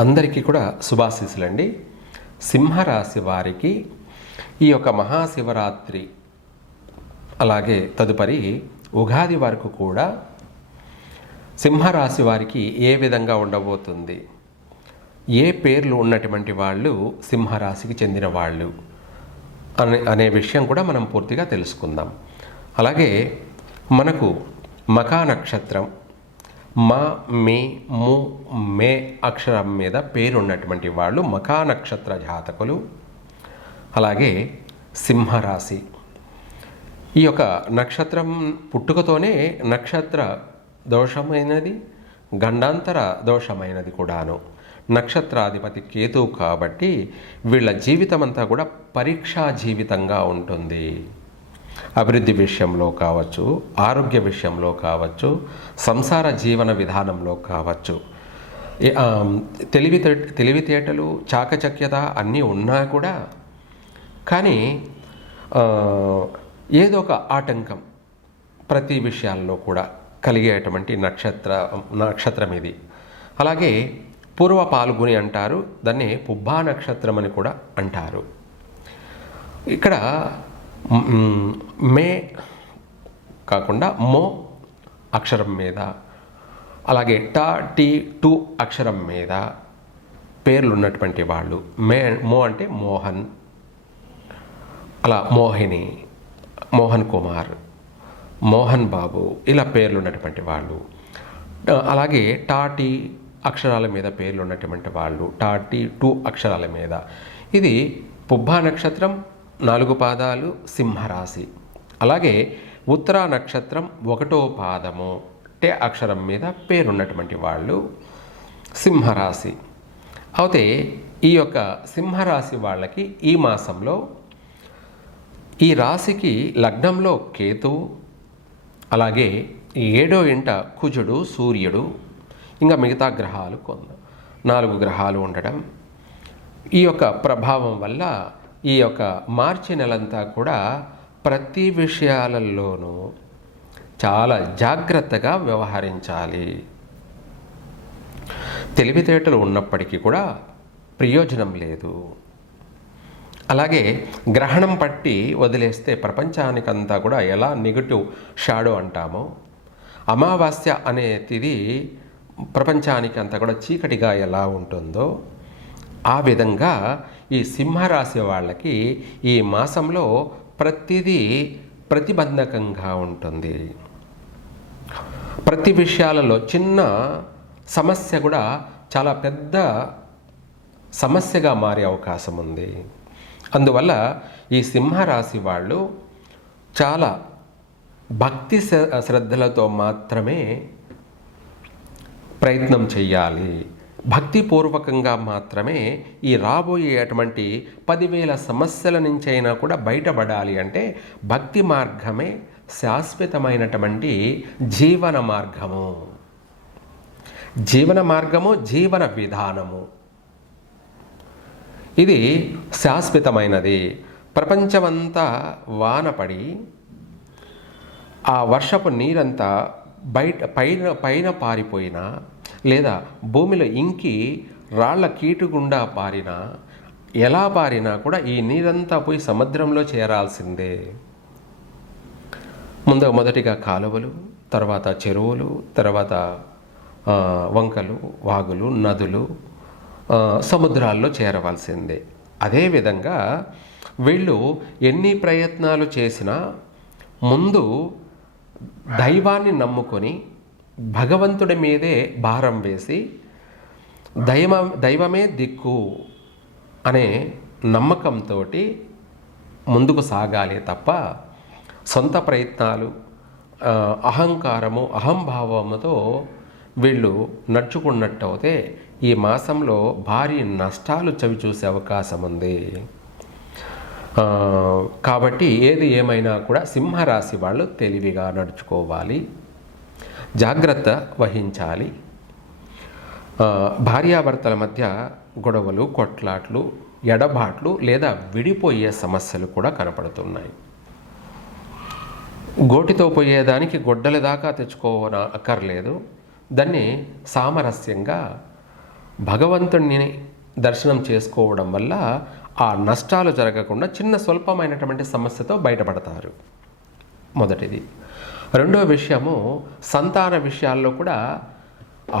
అందరికీ కూడా శుభాశీస్సులండి. సింహరాశి వారికి ఈ యొక్క మహాశివరాత్రి అలాగే తదుపరి ఉగాది వరకు కూడా సింహరాశి వారికి ఏ విధంగా ఉండబోతుంది, ఏ పేర్లు ఉన్నటువంటి వాళ్ళు సింహరాశికి చెందిన వాళ్ళు అనే విషయం కూడా మనం పూర్తిగా తెలుసుకుందాం. అలాగే మనకు మఖా నక్షత్రం మా, మీ, ము, మే అక్షరం మీద పేరున్నటువంటి వాళ్ళు మఖా నక్షత్ర జాతకులు. అలాగే సింహరాశి ఈ యొక్క నక్షత్రం పుట్టుకతోనే నక్షత్ర దోషమైనది, గండాంతర దోషమైనది కూడాను. నక్షత్రాధిపతి కేతువు కాబట్టి వీళ్ళ జీవితం అంతా కూడా పరీక్షా జీవితంగా ఉంటుంది. అభివృద్ధి విషయంలో కావచ్చు, ఆరోగ్య విషయంలో కావచ్చు, సంసార జీవన విధానంలో కావచ్చు, తెలివితేటలు చాకచక్యత అన్నీ ఉన్నా కూడా కానీ ఏదో ఒక ఆటంకం ప్రతి విషయాల్లో కూడా కలిగేటువంటి నక్షత్రం ఇది. అలాగే పూర్వ పాల్గొని అంటారు, దాన్ని పుబ్బా నక్షత్రం అని కూడా అంటారు. ఇక్కడ మే కాకుండా మో అక్షరం మీద, అలాగే టా, టీ, టు అక్షరం మీద పేర్లు ఉన్నటువంటి వాళ్ళు మో అంటే మోహన్, అలా మోహిని, మోహన్ కుమార్, మోహన్ బాబు, ఇలా పేర్లు ఉన్నటువంటి వాళ్ళు. అలాగే టా, టీ అక్షరాల మీద పేర్లు ఉన్నటువంటి వాళ్ళు టా, టీ, టు అక్షరాల మీద. ఇది పుబ్బా నక్షత్రం 4 పాదాలు సింహరాశి. అలాగే ఉత్తరా నక్షత్రం 1వ పాదము టే అక్షరం మీద పేరున్నటువంటి వాళ్ళు సింహరాశి. అయితే ఈ యొక్క సింహరాశి వాళ్ళకి ఈ మాసంలో ఈ రాశికి లగ్నంలో కేతువు, అలాగే 7వ ఇంట కుజుడు, సూర్యుడు, ఇంకా మిగతా గ్రహాలు 4 గ్రహాలు ఉండడం, ఈ యొక్క ప్రభావం వల్ల ఈ యొక్క మార్చి నెలంతా కూడా ప్రతి విషయాలలోనూ చాలా జాగ్రత్తగా వ్యవహరించాలి. తెలివితేటలు ఉన్నప్పటికీ కూడా ప్రయోజనం లేదు. అలాగే గ్రహణం పట్టి వదిలేస్తే ప్రపంచానికంతా కూడా ఎలా నెగటివ్ షాడో అంటామో, అమావాస్య అనేది ప్రపంచానికి అంతా కూడా చీకటిగా ఎలా ఉంటుందో ఆ విధంగా ఈ సింహరాశి వాళ్ళకి ఈ మాసంలో ప్రతిదీ ప్రతిబంధకంగా ఉంటుంది. ప్రతి విషయాలలో చిన్న సమస్య కూడా చాలా పెద్ద సమస్యగా మారే అవకాశం ఉంది. అందువల్ల ఈ సింహరాశి వాళ్ళు చాలా భక్తి శ్రద్ధలతో మాత్రమే ప్రయత్నం చేయాలి. భక్తిపూర్వకంగా మాత్రమే ఈ రాబోయేటువంటి 10,000 సమస్యల నుంచైనా కూడా బయటపడాలి. అంటే భక్తి మార్గమే శాశ్వతమైనటువంటి జీవన మార్గము, జీవన విధానము. ఇది శాశ్వతమైనది. ప్రపంచమంతా వానపడి ఆ వర్షపు నీరంతా పైన పారిపోయినా, లేదా భూమిలో ఇంకి రాళ్ల కీటు గుండా పారినా, ఎలా పారినా కూడా ఈ నీరంతా పోయి సముద్రంలో చేరాల్సిందే. మొదటిగా కాలువలు, తర్వాత చెరువులు, తర్వాత వంకలు, వాగులు, నదులు, సముద్రాల్లో చేరవలసిందే. అదేవిధంగా వీళ్ళు ఎన్ని ప్రయత్నాలు చేసినా ముందు దైవాన్ని నమ్ముకొని భగవంతుడి మీదే భారం వేసి దైవమే దిక్కు అనే నమ్మకంతో ముందుకు సాగాలి తప్ప సొంత ప్రయత్నాలు, అహంకారము, అహంభావముతో వీళ్ళు నడుచుకున్నట్టయితే ఈ మాసంలో భారీ నష్టాలు చవిచూసే అవకాశం ఉంది. కాబట్టి ఏది ఏమైనా కూడా సింహరాశి వాళ్ళు తెలివిగా నడుచుకోవాలి, జాగ్రత్త వహించాలి. భార్యాభర్తల మధ్య గొడవలు, కొట్లాట్లు, ఎడబాట్లు లేదా విడిపోయే సమస్యలు కూడా కనపడుతున్నాయి. గోటితో పోయేదానికి గొడ్డల దాకా తెచ్చుకోన అక్కర్లేదు. దాన్ని సామరస్యంగా భగవంతుడిని దర్శనం చేసుకోవడం వల్ల ఆ నష్టాలు జరగకుండా చిన్న స్వల్పమైనటువంటి సమస్యతో బయటపడతారు. మొదటిది. రెండో విషయము, సంతాన విషయాల్లో కూడా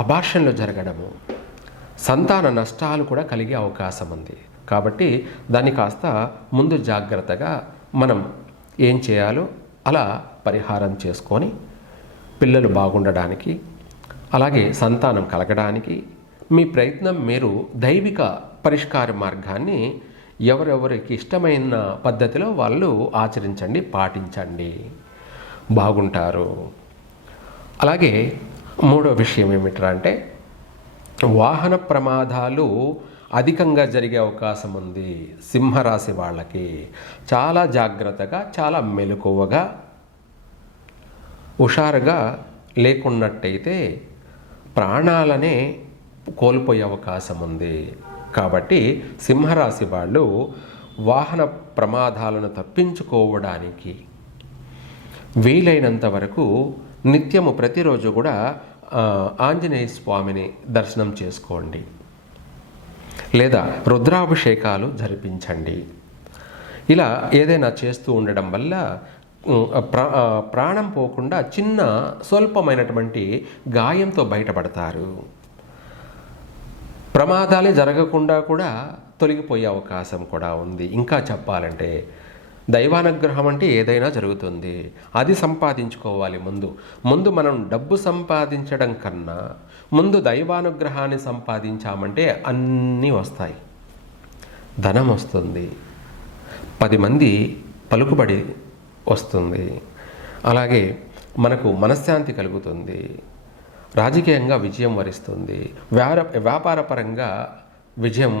అబార్షన్లు జరగడము, సంతాన నష్టాలు కూడా కలిగే అవకాశం ఉంది. కాబట్టి దాన్ని కాస్త ముందు జాగ్రత్తగా మనం ఏం చేయాలో అలా పరిహారం చేసుకొని పిల్లలు బాగుండడానికి, అలాగే సంతానం కలగడానికి మీ ప్రయత్నం మీరు దైవిక పరిష్కార మార్గాన్ని ఎవరెవరికి ఇష్టమైన పద్ధతిలో వాళ్ళు ఆచరించండి, పాటించండి, బాగుంటారు. అలాగే మూడో విషయం ఏమిట్రా అంటే, వాహన ప్రమాదాలు అధికంగా జరిగే అవకాశం ఉంది. సింహరాశి వాళ్ళకి చాలా జాగ్రత్తగా, చాలా మెలకువగా, హుషారుగా లేకున్నట్టయితే ప్రాణాలనే కోల్పోయే అవకాశం ఉంది. కాబట్టి సింహరాశి వాళ్ళు వాహన ప్రమాదాలను తప్పించుకోవడానికి వీలైనంత వరకు నిత్యము ప్రతిరోజు కూడా ఆంజనేయ స్వామిని దర్శనం చేసుకోండి, లేదా రుద్రాభిషేకాలు జరిపించండి. ఇలా ఏదైనా చేస్తూ ఉండడం వల్ల ప్రాణం పోకుండా చిన్న స్వల్పమైనటువంటి గాయంతో బయటపడతారు. ప్రమాదాలే జరగకుండా కూడా తొలగిపోయే అవకాశం కూడా ఉంది. ఇంకా చెప్పాలంటే దైవానుగ్రహం అంటే ఏదైనా జరుగుతుంది. అది సంపాదించుకోవాలి. ముందు మనం డబ్బు సంపాదించడం కన్నా ముందు దైవానుగ్రహాన్ని సంపాదించామంటే అన్నీ వస్తాయి. ధనం వస్తుంది, 10 మంది పలుకుబడి వస్తుంది, అలాగే మనకు మనశ్శాంతి కలుగుతుంది, రాజకీయంగా విజయం వరిస్తుంది, వ్యాపారపరంగా విజయం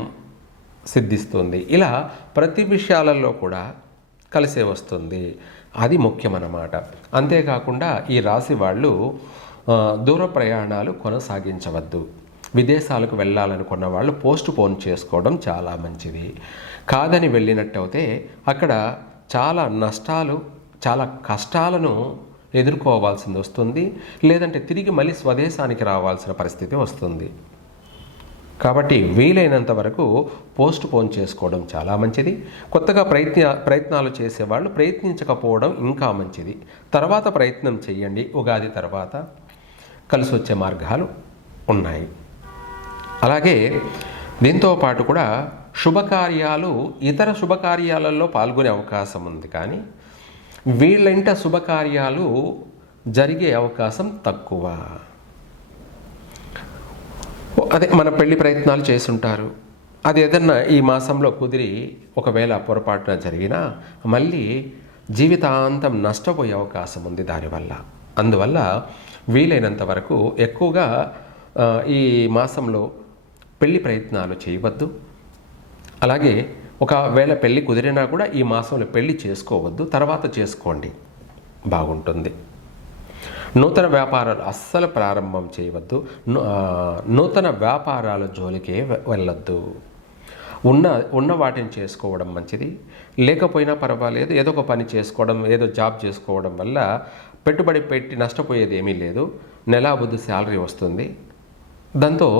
సిద్ధిస్తుంది. ఇలా ప్రతి విషయాలలో కూడా కలిసే వస్తుంది. అది ముఖ్యమన్నమాట. అంతేకాకుండా ఈ రాశి వాళ్ళు దూర ప్రయాణాలు కొనసాగించవద్దు. విదేశాలకు వెళ్ళాలనుకున్న వాళ్ళు పోస్ట్ పోన్ చేసుకోవడం చాలా మంచిది. కాదని వెళ్ళినట్టయితే అక్కడ చాలా నష్టాలు, చాలా కష్టాలను ఎదుర్కోవాల్సింది వస్తుంది. లేదంటే తిరిగి మళ్ళీ స్వదేశానికి రావాల్సిన పరిస్థితి వస్తుంది. కాబట్టి వీలైనంత వరకు పోస్ట్ పోన్ చేసుకోవడం చాలా మంచిది. కొత్తగా ప్రయత్నాలు చేసేవాళ్ళు ప్రయత్నించకపోవడం ఇంకా మంచిది. తర్వాత ప్రయత్నం చేయండి. ఉగాది తర్వాత కలిసి వచ్చే మార్గాలు ఉన్నాయి. అలాగే దీంతో పాటు కూడా శుభకార్యాలు, ఇతర శుభకార్యాలలో పాల్గొనే అవకాశం ఉంది. కానీ వీళ్ళంట శుభకార్యాలు జరిగే అవకాశం తక్కువ. అదే మన పెళ్లి ప్రయత్నాలు చేస్తుంటారు, అది ఏదన్నా ఈ మాసంలో కుదిరి ఒకవేళ పొరపాటున జరిగినా మళ్ళీ జీవితాంతం నష్టపోయే అవకాశం ఉంది దానివల్ల. అందువల్ల వీలైనంత వరకు ఎక్కువగా ఈ మాసంలో పెళ్లి ప్రయత్నాలు చేయవద్దు. అలాగే ఒకవేళ పెళ్ళి కుదిరినా కూడా ఈ మాసంలో పెళ్లి చేసుకోవద్దు, తర్వాత చేసుకోండి, బాగుంటుంది. నూతన వ్యాపారాలు అస్సలు ప్రారంభం చేయవద్దు. నూతన వ్యాపారాల జోలికే వెళ్ళొద్దు. ఉన్న వాటిని చేసుకోవడం మంచిది. లేకపోయినా పర్వాలేదు, ఏదో ఒక పని చేసుకోవడం, ఏదో జాబ్ చేసుకోవడం వల్ల పెట్టుబడి పెట్టి నష్టపోయేది ఏమీ లేదు. నెలాబుద్దు శాలరీ వస్తుంది, దాంతో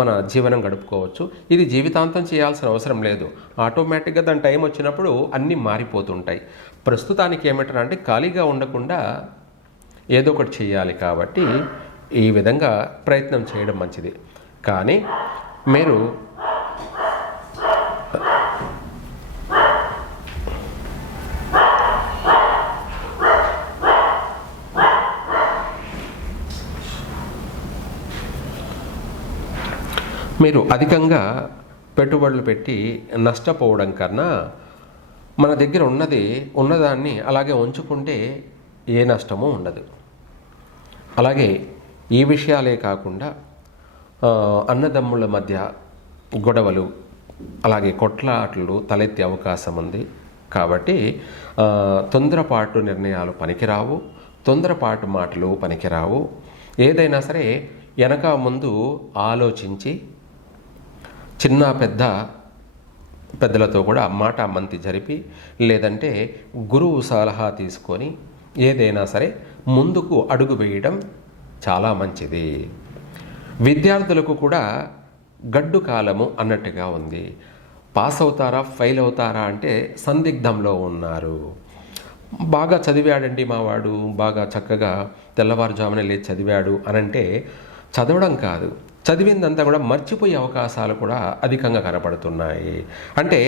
మన జీవనం గడుపుకోవచ్చు. ఇది జీవితాంతం చేయాల్సిన అవసరం లేదు. ఆటోమేటిక్గా దాని టైం వచ్చినప్పుడు అన్నీ మారిపోతుంటాయి. ప్రస్తుతానికి ఏమిటంటే ఖాళీగా ఉండకుండా ఏదో ఒకటి చేయాలి. కాబట్టి ఈ విధంగా ప్రయత్నం చేయడం మంచిది. కానీ మీరు అధికంగా పెట్టుబడులు పెట్టి నష్టపోవడం కన్నా మన దగ్గర ఉన్నదాన్ని అలాగే ఉంచుకుంటే ఏ నష్టమూ ఉండదు. అలాగే ఈ విషయాలే కాకుండా అన్నదమ్ముల మధ్య గొడవలు, అలాగే కొట్లాటలు తలెత్తే అవకాశం ఉంది. కాబట్టి తొందరపాటు నిర్ణయాలు పనికిరావు, తొందరపాటు మాటలు పనికిరావు. ఏదైనా సరే వెనక ముందు ఆలోచించి చిన్న పెద్దలతో కూడా మాట మంతి జరిపి, లేదంటే గురువు సలహా తీసుకొని ఏదైనా సరే ముందుకు అడుగు వేయడం చాలా మంచిది. విద్యార్థులకు కూడా గడ్డు కాలము అన్నట్టుగా ఉంది. పాస్ అవుతారా ఫెయిల్ అవుతారా అంటే సందిగ్ధంలో ఉన్నారు. బాగా చదివాడండి మావాడు, బాగా చక్కగా తెల్లవారుజామున లేచి చదివాడు అనంటే చదవడం కాదు, చదివిందంతా కూడా మర్చిపోయే అవకాశాలు కూడా అధికంగా కనపడుతున్నాయి. అంటే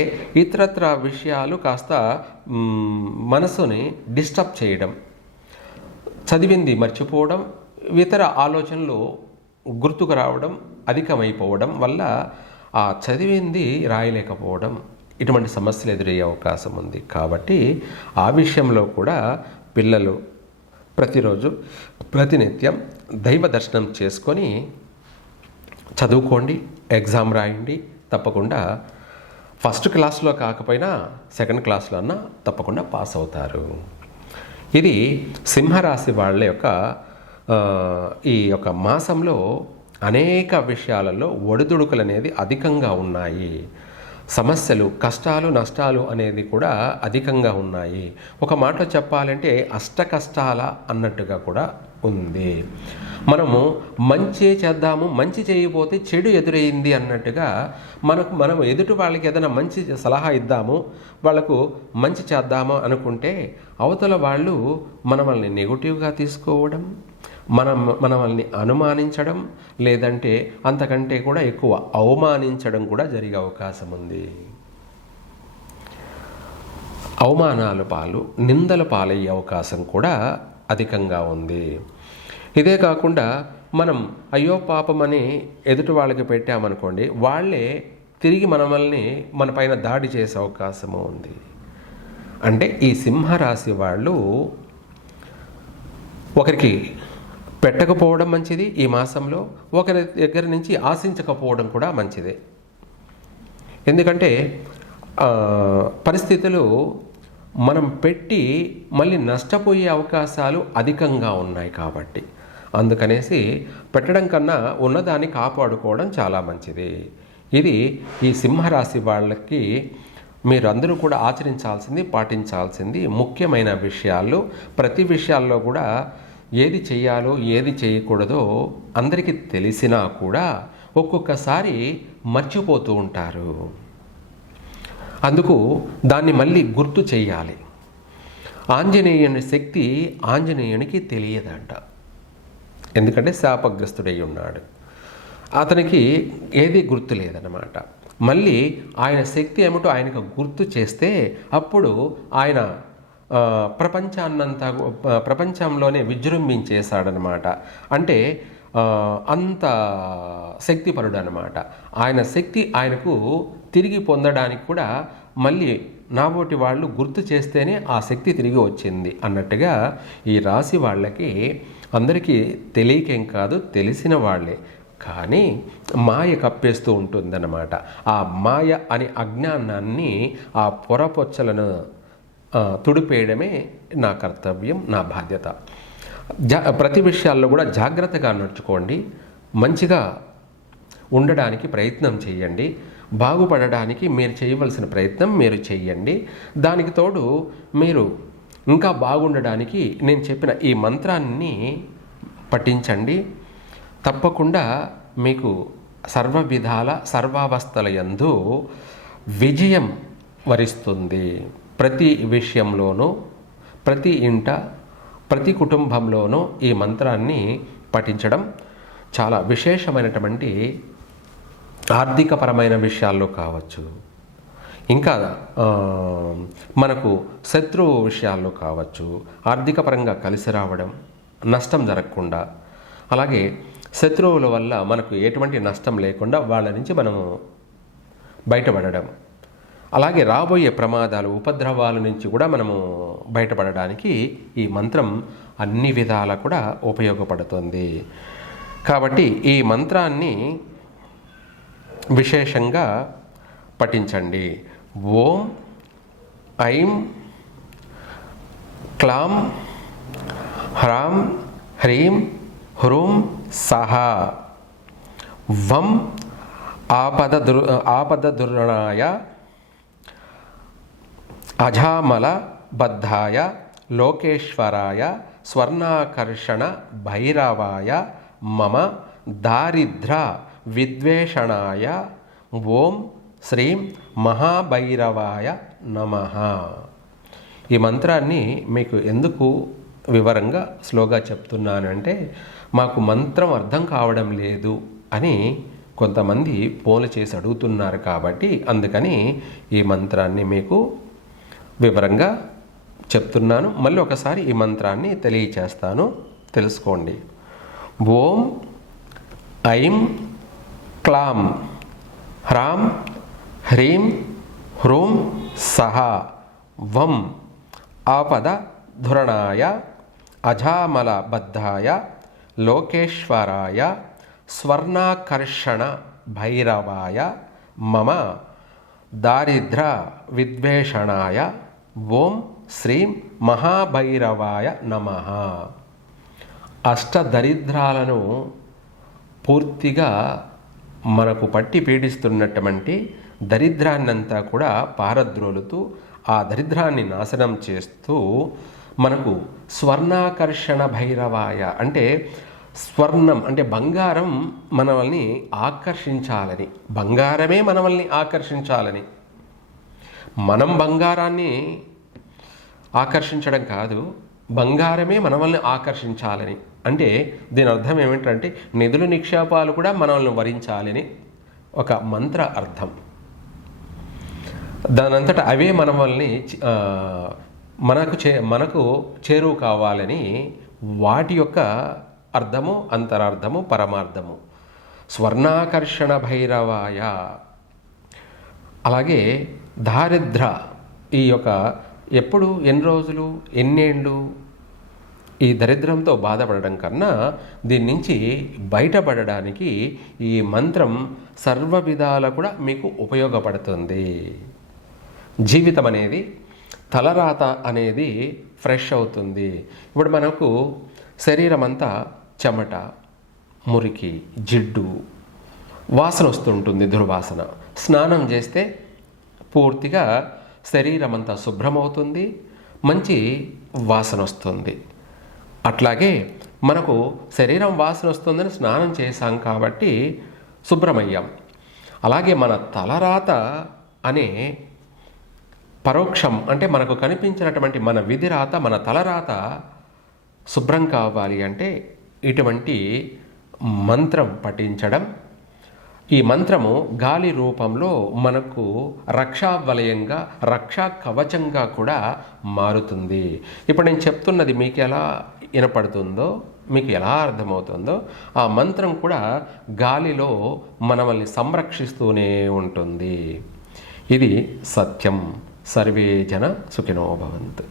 ఇతరత్ర విషయాలు కాస్త మనసుని డిస్టర్బ్ చేయడం, చదివింది మర్చిపోవడం, ఇతర ఆలోచనలు గుర్తుకు రావడం అధికమైపోవడం వల్ల ఆ చదివింది రాయలేకపోవడం, ఇటువంటి సమస్యలు ఎదురయ్యే అవకాశం ఉంది. కాబట్టి ఆ విషయంలో కూడా పిల్లలు ప్రతిరోజు ప్రతినిత్యం దైవ దర్శనం చేసుకొని చదువుకోండి, ఎగ్జామ్ రాయండి. తప్పకుండా ఫస్ట్ క్లాస్లో కాకపోయినా సెకండ్ క్లాస్లో అన్నా తప్పకుండా పాస్ అవుతారు. ఇది సింహరాశి వాళ్ళ యొక్క ఈ యొక్క మాసంలో అనేక విషయాలలో ఒడిదుడుకులు అనేది అధికంగా ఉన్నాయి. సమస్యలు, కష్టాలు, నష్టాలు అనేది కూడా అధికంగా ఉన్నాయి. ఒక మాటలో చెప్పాలంటే అష్ట కష్టాల అన్నట్టుగా కూడా ఉంది. మనము మంచి చేద్దాము, మంచి చేయకపోతే చెడు ఎదురైంది అన్నట్టుగా మనం ఎదుటి వాళ్ళకి ఏదైనా మంచి సలహా ఇద్దాము, వాళ్ళకు మంచి చేద్దాము అనుకుంటే అవతల వాళ్ళు మనల్ని నెగిటివ్గా తీసుకోవడం, మనల్ని అనుమానించడం, లేదంటే అంతకంటే కూడా ఎక్కువ అవమానించడం కూడా జరిగే అవకాశం ఉంది. అవమానాల పాలు, నిందల పాలయ్యే అవకాశం కూడా అధికంగా ఉంది. ఇదే కాకుండా మనం అయ్యో పాపమని ఎదుటి వాళ్ళకి పెట్టామనుకోండి, వాళ్ళే తిరిగి మన పైన దాడి చేసే అవకాశము ఉంది. అంటే ఈ సింహరాశి వాళ్ళు ఒకరికి పెట్టకపోవడం మంచిది ఈ మాసంలో, ఒకరి దగ్గర నుంచి ఆశించకపోవడం కూడా మంచిదే. ఎందుకంటే పరిస్థితులు మనం పెట్టి మళ్ళీ నష్టపోయే అవకాశాలు అధికంగా ఉన్నాయి. కాబట్టి అందుకనేసి పెట్టడం కన్నా ఉన్నదాన్ని కాపాడుకోవడం చాలా మంచిది. ఇది ఈ సింహరాశి వాళ్ళకి మీరందరూ కూడా ఆచరించాల్సింది, పాటించాల్సింది ముఖ్యమైన విషయాలు. ప్రతి విషయాల్లో కూడా ఏది చేయాలో ఏది చేయకూడదో అందరికీ తెలిసినా కూడా ఒక్కొక్కసారి మర్చిపోతూ ఉంటారు. అందుకు దాన్ని మళ్ళీ గుర్తు చేయాలి. ఆంజనేయుని శక్తి ఆంజనేయునికి తెలియదంట. ఎందుకంటే శాపగ్రస్తుడై ఉన్నాడు, అతనికి ఏది గుర్తు లేదన్నమాట. మళ్ళీ ఆయన శక్తి ఏమిటో ఆయనకు గుర్తు చేస్తే అప్పుడు ఆయన ప్రపంచంలోనే విజృంభించేశాడనమాట. అంటే అంత శక్తిపరుడు అనమాట. ఆయన శక్తి ఆయనకు తిరిగి పొందడానికి కూడా మళ్ళీ నాబోటి వాళ్ళు గుర్తు చేస్తేనే ఆ శక్తి తిరిగి వచ్చింది అన్నట్టుగా ఈ రాశి వాళ్ళకి అందరికీ తెలియకేం కాదు, తెలిసిన వాళ్ళే, కానీ మాయ కప్పేస్తూ ఉంటుందన్నమాట. ఆ మాయ అనే అజ్ఞానాన్ని, ఆ పొరపొచ్చలను తుడిపేయడమే నా కర్తవ్యం, నా బాధ్యత. ప్రతి విషయాల్లో కూడా జాగ్రత్తగా నడుచుకోండి, మంచిగా ఉండడానికి ప్రయత్నం చేయండి, బాగుపడడానికి మీరు చేయవలసిన ప్రయత్నం మీరు చేయండి. దానికి తోడు మీరు ఇంకా బాగుండడానికి నేను చెప్పిన ఈ మంత్రాన్ని పఠించండి. తప్పకుండా మీకు సర్వ విధాల సర్వావస్థల యందు విజయం వరిస్తుంది. ప్రతి విషయంలోనూ, ప్రతి ఇంట, ప్రతి కుటుంబంలోనూ ఈ మంత్రాన్ని పఠించడం చాలా విశేషమైనటువంటి ఆర్థికపరమైన విషయాల్లో కావచ్చు, ఇంకా మనకు శత్రువు విషయాల్లో కావచ్చు, ఆర్థికపరంగా కలిసి రావడం, నష్టం జరగకుండా, అలాగే శత్రువుల వల్ల మనకు ఎటువంటి నష్టం లేకుండా వాళ్ళ నుంచి మనము బయటపడడం, అలాగే రాబోయే ప్రమాదాలు, ఉపద్రవాల నుంచి కూడా మనము బయటపడడానికి ఈ మంత్రం అన్ని విధాలా కూడా ఉపయోగపడుతుంది. కాబట్టి ఈ మంత్రాన్ని విశేషంగా పఠించండి. ఓం ఐం క్లాం హ్రాం హ్రీం హ్రూం సహా వం ఆపదదుర్ణాయ అజామల బద్ధాయ లోకేశ్వరాయ స్వర్ణాకర్షణ భైరవాయ మమ దారిద్ర విద్వేషణాయ ఓం శ్రీం మహాభైరవాయ నమః. ఈ మంత్రాన్ని మీకు ఎందుకు వివరంగా స్లోగా చెప్తున్నానంటే, మాకు మంత్రం అర్థం కావడం లేదు అని కొంతమంది ఫోన్లు చేసి అడుగుతున్నారు కాబట్టి అందుకని ఈ మంత్రాన్ని మీకు వివరంగా చెప్తున్నాను. మళ్ళీ ఒకసారి ఈ మంత్రాన్ని తెలియచేస్తాను, తెలుసుకోండి. ఓం ఐం క్లాం హ్రాం హ్రీం హ్రూం సహ వం ఆపద ధురణాయ అజామలబద్ధాయ లోకేశ్వరాయ స్వర్ణాకర్షణ భైరవాయ మమ దారిద్ర విద్వేషణాయ ఓం శ్రీం మహాభైరవాయ నమః. అష్టదరిద్రాలను పూర్తిగా మనకు పట్టి పీడిస్తున్నటువంటి దరిద్రాన్నంతా కూడా పారద్రోలుతూ ఆ దరిద్రాన్ని నాశనం చేస్తూ మనకు స్వర్ణాకర్షణ భైరవాయ అంటే స్వర్ణం అంటే బంగారం మనల్ని ఆకర్షించాలని, బంగారమే మనల్ని ఆకర్షించాలని, మనం బంగారాన్ని ఆకర్షించడం కాదు, బంగారమే మనల్ని ఆకర్షించాలని. అంటే దీని అర్థం ఏమిటంటే నిధులు నిక్షేపాలు కూడా మనల్ని వరించాలని ఒక మంత్ర అర్థం. దానంతటా అవే మనల్ని మనకు చేరువు కావాలని వాటి యొక్క అర్థము, అంతరార్థము, పరమార్థము. స్వర్ణాకర్షణ భైరవాయ. అలాగే దారిద్ర, ఈ యొక్క ఎప్పుడు ఎన్ని రోజులు ఎన్నేళ్ళు ఈ దరిద్రంతో బాధపడడం కన్నా దీని నుంచి బయటపడడానికి ఈ మంత్రం సర్వ విధాల కూడా మీకు ఉపయోగపడుతుంది. జీవితం అనేది, తలరాత అనేది ఫ్రెష్ అవుతుంది. ఇప్పుడు మనకు శరీరం అంతా చెమట, మురికి, జిడ్డు, వాసన వస్తుంటుంది, దుర్వాసన. స్నానం చేస్తే పూర్తిగా శరీరం అంతా శుభ్రమవుతుంది, మంచి వాసన వస్తుంది. అట్లాగే మనకు శరీరం వాసన వస్తుందని స్నానం చేశాం కాబట్టి శుభ్రమయ్యాం. అలాగే మన తలరాత అనే పరోక్షం అంటే మనకు కనిపించినటువంటి మన విధిరాత, మన తలరాత శుభ్రం కావాలి అంటే ఇటువంటి మంత్రం పఠించడం. ఈ మంత్రము గాలి రూపంలో మనకు రక్షా వలయంగా, రక్షా కవచంగా కూడా మారుతుంది. ఇప్పుడు నేను చెప్తున్నది మీకు ఎలా వినపడుతుందో, మీకు ఎలా అర్థమవుతుందో, ఆ మంత్రం కూడా గాలిలో మనల్ని సంరక్షిస్తూనే ఉంటుంది. ఇది సత్యం. సర్వే జన సుఖినో భవంతు.